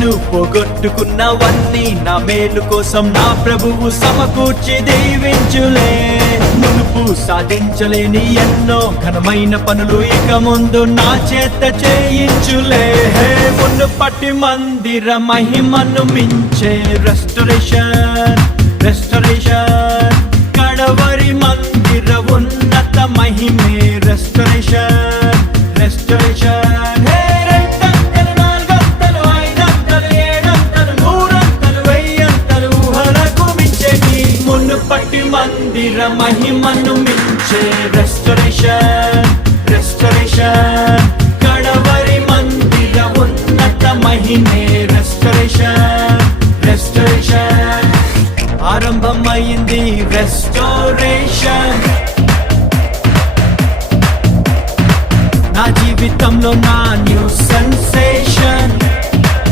నేను పోగొట్టుకున్నవన్నీ నా మేలు కోసం నా ప్రభువు సమకూర్చి దీవించులే. మునుపు సాధించలేని ఎన్నో ఘనమైన పనులు ఇక ముందు నా చేత చేయించులే. మునుపటి మందిర మహిమను మించే రెస్టరేషన్ రెస్టరేషన్, కడవరి మందిర ఉన్నత మహిమే రెస్టరేషన్ రెస్టరేషన్. మునుపటి మందిర మహిమను మించే రెస్టరేషన్